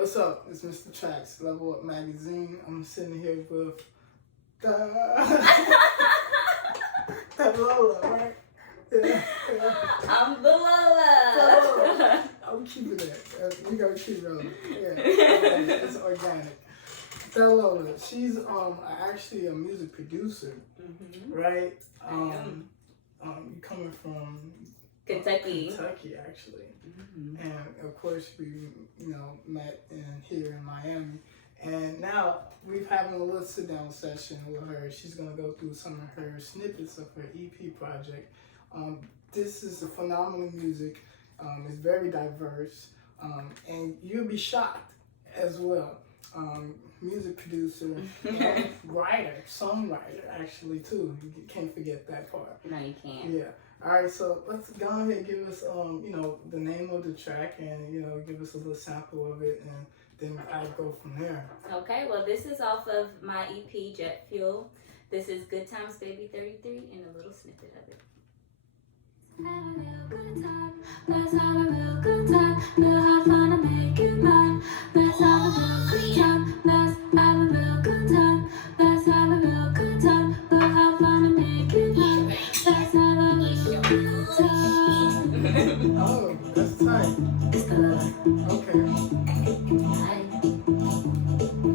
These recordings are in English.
What's up? It's Mr.Tracks, Level Up Magazine. I'm sitting here with the Lola, right? Yeah. I'm the Lola. I'm keeping it. We gotta keep it. Yeah, it's organic. Tell Lola, she's actually a music producer, right? You coming from Kentucky, actually, and of course we met here in Miami, and now we're having a little sit down session with her. She's gonna go through some of her snippets of her EP project. This is a phenomenal music. It's very diverse, and you'll be shocked as well. Music producer, and writer, songwriter, actually too. You can't forget that part. No, you can't. Yeah. All right. So let's go ahead and give us, the name of the track, and give us a little sample of it, and then I'll go from there. Okay. Well, this is off of my EP, Jet Fuel. This is Good Times, Baby 33, and a little snippet of it. Have a real good time. Let's have a real good time. We'll have fun and make it mine. Let's have a real good time. Let's have a real good time. Let's have a real good time. We'll have fun and make it mine. Let's have a real good time. Oh, that's tight. It's the Okay.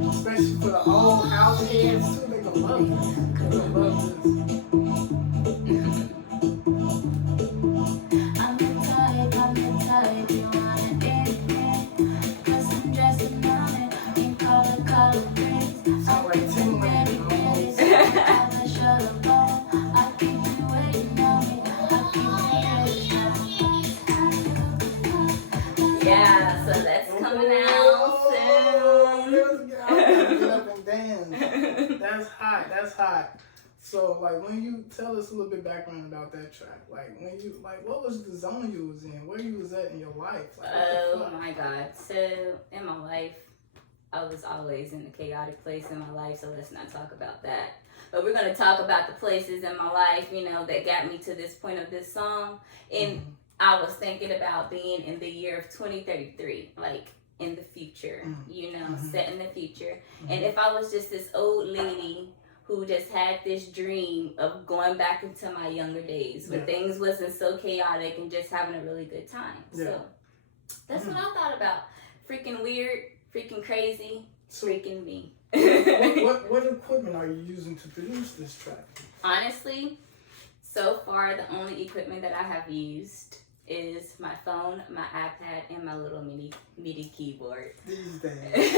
Especially for the old house kids too, they gonna love this. They gonna love this. I'm the type, you want it, cause I'm dressing on it, you call it breeze. Sound like Timberland almost. Have a shuttle ball, I keep you waiting on me, I keep you Yeah, so that's coming out soon. Get up and dance. That's hot. That's hot. So, when you tell us a little bit background about that track, what was the zone you was in? Where you was at in your life? Oh my God. So in my life, I was always in a chaotic place in my life, so let's not talk about that. But we're going to talk about the places in my life, that got me to this point of this song. And I was thinking about being in the year of 2033, in the future, set in the future. And if I was just this old lady who just had this dream of going back into my younger days when things wasn't so chaotic and just having a really good time. So that's what I thought about. Freaking weird, freaking crazy, freaking me. what equipment are you using to produce this track? Honestly, so far the only equipment that I have used is my phone, my iPad, and my little MIDI keyboard. These days.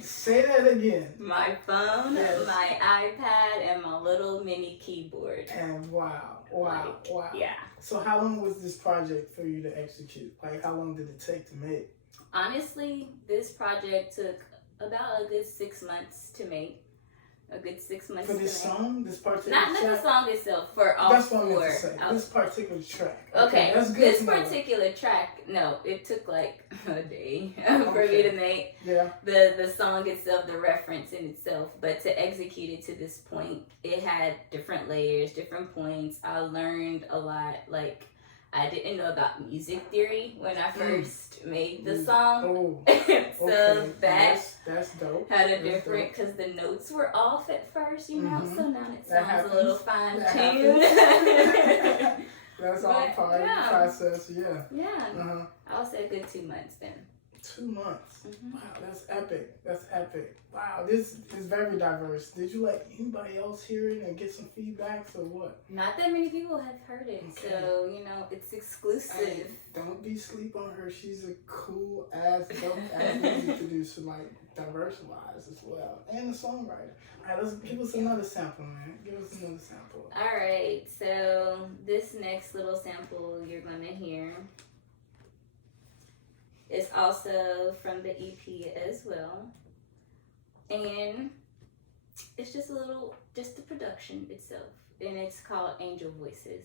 Say that again. My phone, my iPad, and my little mini keyboard. And wow. Yeah. So how long was this project for you to execute? How long did it take to make? Honestly, this project took about a good 6 months to make. A good 6 months for this song, this particular not track? the song itself, for all that's what I four. meant to say. This particular track. Okay, that's good. This particular track, no, it took a day for me to make. Yeah. The song itself, the reference in itself, but to execute it to this point, it had different layers, different points. I learned a lot. I didn't know about music theory when I first made the song. So that's dope. Had a different, because the notes were off at first, so now it sounds a little fine-tuned. That's all part of the process, Yeah. I would say a good 2 months then. 2 months. Wow, that's epic. Wow, this is very diverse. Did you let anybody else hear it and get some feedbacks or what? Not that many people have heard it, so it's exclusive. Hey, don't be sleep on her. She's a cool ass, dope ass music producer, diverse wise as well, and a songwriter. All right, let's give us another sample, man. Give us another sample. All right, so this next little sample you're gonna hear. It's also from the EP as well. And it's just the production itself. And it's called Angel Voices.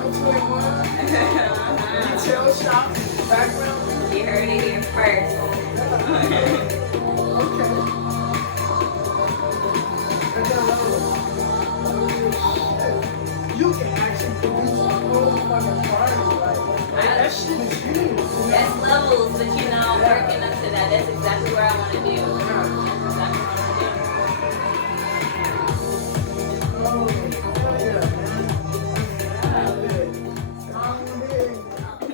Forever 21. Retail shop in the background. You heard it here first. Okay. And then, you can actually produce a whole fucking party. Like, that shit is huge. You know? That's levels, but you know, I'm working up to that. That's exactly where I want to do. Yeah. That's exactly what Oh, hell yeah, man.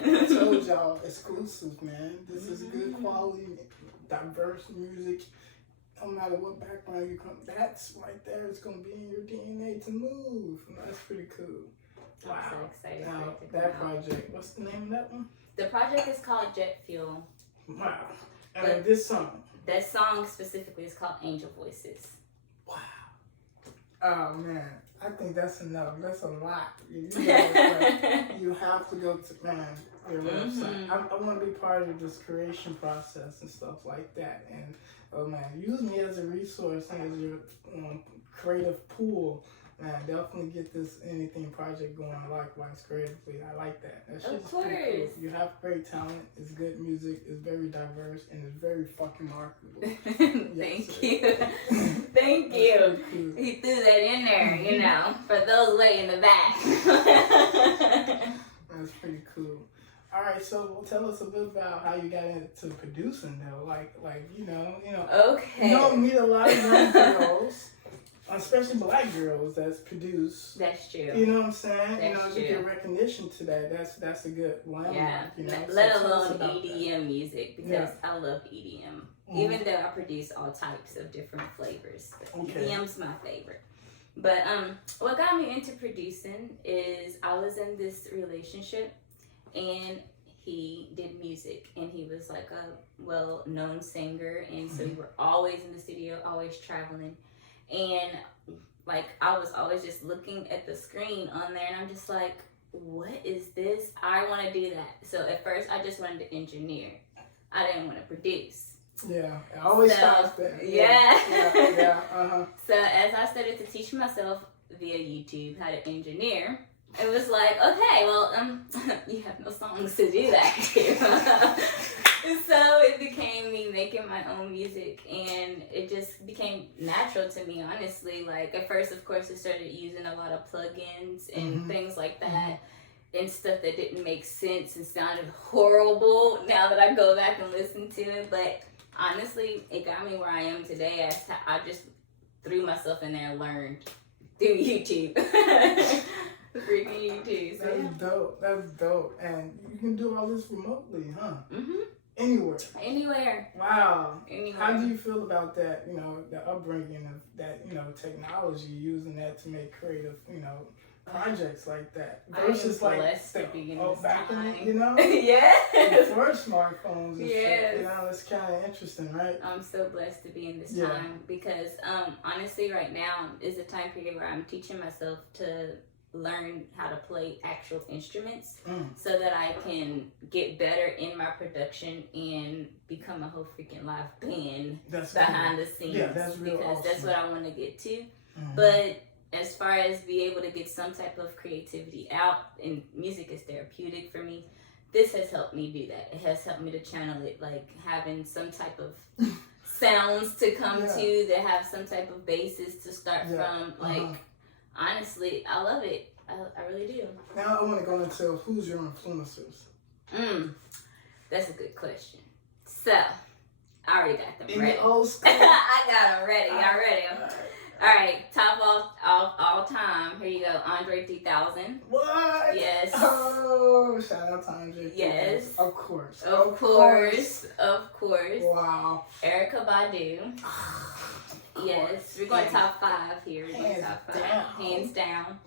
I told y'all, exclusive, man. This is good quality, diverse music. No matter what background you come, that's right there. It's gonna be in your DNA to move. And that's pretty cool. I'm Wow. so excited Now, for it to that come out. project, what's the name of that one? The project is called Jet Fuel. Wow. And this song. That song specifically is called Angel Voices. Wow. Oh man, I think that's enough. That's a lot. You have to go to your website. I want to be part of this creation process and stuff like that. And oh man, use me as a resource and as your creative pool. Man, definitely get this anything project going likewise creatively. I like that. That shit's pretty cool. You have great talent. It's good music. It's very diverse and it's very fucking marketable. Thank you. Thank you. Cool. He threw that in there, you know, for those way in the back. That's pretty cool. All right, so tell us a bit about how you got into producing though. Like you know. Okay. You don't meet a lot of young girls, especially black girls, that's produced. That's true. You know what I'm saying? That's You true. get recognition to that. That's a good landmark. Yeah. You know? Let So tell us alone about EDM music, because I love EDM. Even though I produce all types of different flavors, but EDM's my favorite. But what got me into producing is I was in this relationship and he did music and he was like a well-known singer, and so we were always in the studio, always traveling, and like I was always just looking at the screen on there and I'm just like, what is this? I want to do that. So at first I just wanted to engineer. I didn't want to produce. Yeah, it always stops there. Yeah. Uh-huh. So as I started to teach myself via YouTube how to engineer, it was like, okay, well, you have no songs to do that to. So it became me making my own music, and it just became natural to me, honestly. Like at first, of course, I started using a lot of plugins and things like that. And stuff that didn't make sense and sounded horrible now that I go back and listen to it. But honestly, it got me where I am today. As I just threw myself in there and learned through YouTube. Freaking YouTube. So, That's dope. That's dope. And you can do all this remotely, huh? Mm-hmm. Anywhere. Anywhere. Wow. Anywhere. How do you feel about that, you know, the upbringing of that, you know, technology, using that to make creative, you know, projects like that versus like back in it, you know? Yes. Before smartphones and Yes. shit, you know, it's kind of interesting, right? I'm so blessed to be in this time because honestly right now is a time period where I'm teaching myself to learn how to play actual instruments so that I can get better in my production and become a whole freaking live band behind the scenes. Yeah, that's real because awesome. that's what I want to get to. But as far as be able to get some type of creativity out, and music is therapeutic for me, this has helped me do that. It has helped me to channel it, like having some type of sounds to come to that have some type of basis to start from. Like, honestly, I love it. I really do. Now I want to go into who's your influencers. That's a good question. So, I already got them In ready. the old school. I got them ready. Y'all ready? All right, top of all time. Here you go, Andre 3000. What? Yes. Oh, shout out to Andre. Yes. Of course. Of course. Wow. Erica Badu. Yes, we're going top 5 here. We're going top 5. Hands down.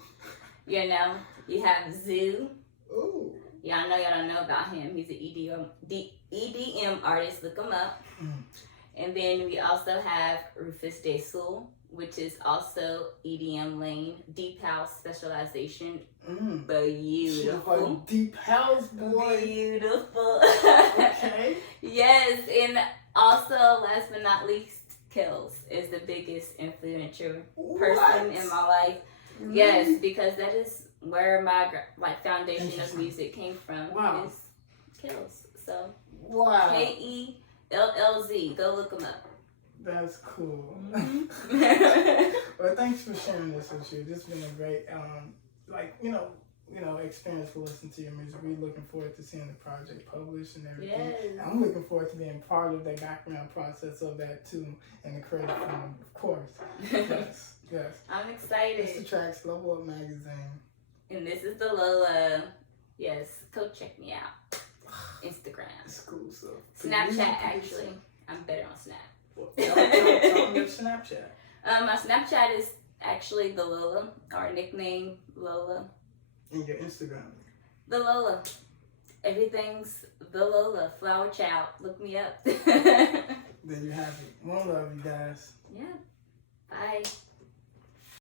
You know, you have Zoo. Ooh. Y'all don't know about him. He's an EDM artist. Look him up. And then we also have Rufus De Soul, which is also EDM lane, deep house specialization. Beautiful. Deep house, boy. Beautiful. Okay. Yes, and also last but not least, Kells is the biggest influential person in my life. Really? Yes, because that is where my foundation of music came from. Wow. Is Kells. So Wow. KELLZ. Go look them up. That's cool. Mm-hmm. Well, thanks for sharing this with you. This has been a great, experience to listen to your music. We're looking forward to seeing the project published and everything. Yes. I'm looking forward to being part of the background process of that too, and the creative form, of course. Yes, yes. I'm excited. Mr.Tracks, Level Up Magazine. And this is the Lola. Yes, go check me out. Instagram. It's cool stuff. Snapchat, actually. I'm better on Snap. Tell them your Snapchat. My Snapchat is actually the Lola, our nickname Lola. And your Instagram. The Lola. Everything's the Lola. Flower Child. Look me up. There you have it. One love, you guys. Yeah. Bye.